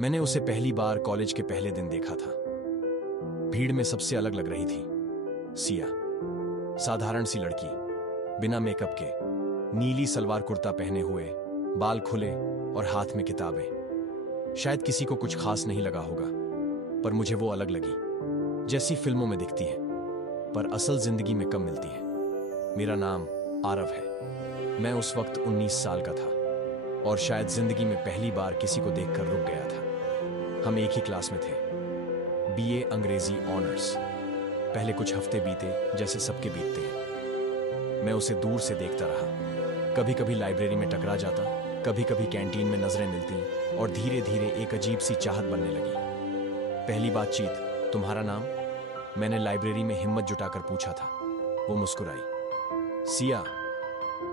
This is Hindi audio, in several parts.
मैंने उसे पहली बार कॉलेज के पहले दिन देखा था। भीड़ में सबसे अलग लग रही थी सिया। साधारण सी लड़की, बिना मेकअप के, नीली सलवार कुर्ता पहने हुए, बाल खुले और हाथ में किताबें। शायद किसी को कुछ खास नहीं लगा होगा, पर मुझे वो अलग लगी, जैसी फिल्मों में दिखती है पर असल जिंदगी में कम मिलती है। मेरा नाम आरव है। मैं उस वक्त 19 साल का था और शायद जिंदगी में पहली बार किसी को देखकर रुक गया था। हम एक ही क्लास में थे, बीए अंग्रेजी ऑनर्स। पहले कुछ हफ्ते बीते जैसे सबके बीतते हैं। मैं उसे दूर से देखता रहा। कभी कभी लाइब्रेरी में टकरा जाता, कभी कभी कैंटीन में नजरें मिलती और धीरे धीरे एक अजीब सी चाहत बनने लगी। पहली बातचीत, तुम्हारा नाम? मैंने लाइब्रेरी में हिम्मत जुटाकर पूछा था। वो मुस्कुराई। सिया।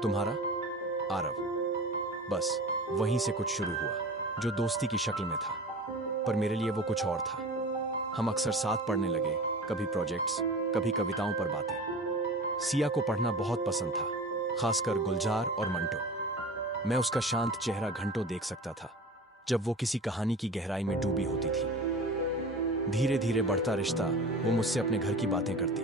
तुम्हारा? आरव। बस वहीं से कुछ शुरू हुआ, जो दोस्ती की शक्ल में था, पर मेरे लिए वो कुछ और था। हम अक्सर साथ पढ़ने लगे, कभी प्रोजेक्ट्स, कभी कविताओं पर बातें। सिया को पढ़ना बहुत पसंद था, खासकर गुलजार और मंटो। मैं उसका शांत चेहरा घंटों देख सकता था जब वो किसी कहानी की गहराई में डूबी होती थी। धीरे धीरे बढ़ता रिश्ता, वो मुझसे अपने घर की बातें करती।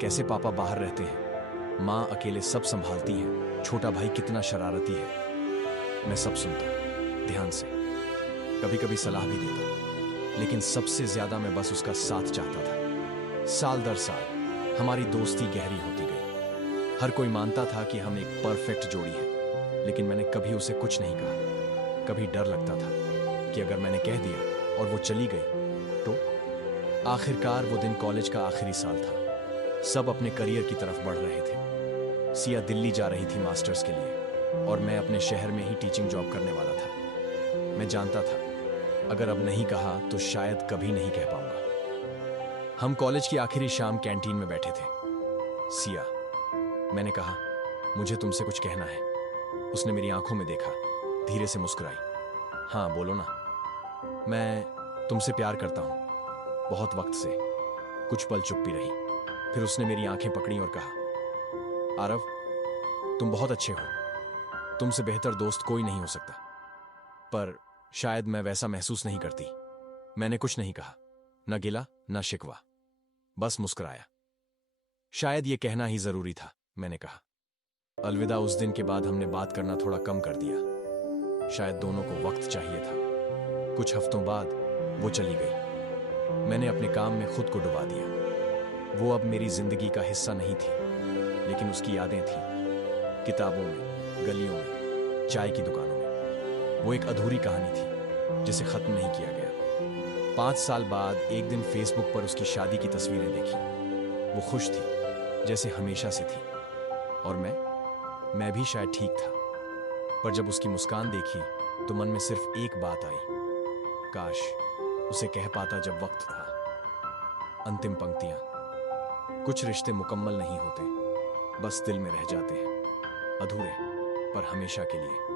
कैसे पापा बाहर रहते हैं, माँ अकेले सब संभालती है, छोटा भाई कितना शरारती है। मैं सब सुनता, ध्यान से, कभी कभी सलाह भी देता, लेकिन सबसे ज्यादा मैं बस उसका साथ चाहता था। साल दर साल हमारी दोस्ती गहरी होती गई। हर कोई मानता था कि हम एक परफेक्ट जोड़ी हैं, लेकिन मैंने कभी उसे कुछ नहीं कहा। कभी डर लगता था कि अगर मैंने कह दिया और वो चली गई तो। आखिरकार वो दिन कॉलेज का आखिरी साल था। सब अपने करियर की तरफ बढ़ रहे थे। सिया दिल्ली जा रही थी मास्टर्स के लिए और मैं अपने शहर में ही टीचिंग जॉब करने वाला था। मैं जानता था अगर अब नहीं कहा तो शायद कभी नहीं कह पाऊंगा। हम कॉलेज की आखिरी शाम कैंटीन में बैठे थे। सिया, मैंने कहा, मुझे तुमसे कुछ कहना है। उसने मेरी आंखों में देखा, धीरे से मुस्कुराई। हाँ बोलो ना। मैं तुमसे प्यार करता हूं, बहुत वक्त से। कुछ पल चुप्पी रही, फिर उसने मेरी आंखें पकड़ी और कहा, आरव, तुम बहुत अच्छे हो। तुमसे बेहतर दोस्त कोई नहीं हो सकता, पर शायद मैं वैसा महसूस नहीं करती। मैंने कुछ नहीं कहा, न गिला न शिकवा, बस मुस्कुराया। शायद ये कहना ही जरूरी था, मैंने कहा। अलविदा। उस दिन के बाद हमने बात करना थोड़ा कम कर दिया। शायद दोनों को वक्त चाहिए था। कुछ हफ्तों बाद वो चली गई। मैंने अपने काम में खुद को डुबा दिया। वो अब मेरी जिंदगी का हिस्सा नहीं थी, लेकिन उसकी यादें थीं, किताबों में, गलियों में, चाय की दुकानों में। वो एक अधूरी कहानी थी जिसे खत्म नहीं किया गया। 5 साल बाद एक दिन फेसबुक पर उसकी शादी की तस्वीरें देखी। वो खुश थी, जैसे हमेशा से थी, और मैं भी शायद ठीक था। पर जब उसकी मुस्कान देखी तो मन में सिर्फ एक बात आई, काश उसे कह पाता जब वक्त था। अंतिम पंक्तियां, कुछ रिश्ते मुकम्मल नहीं होते, बस दिल में रह जाते हैं, अधूरे, पर हमेशा के लिए।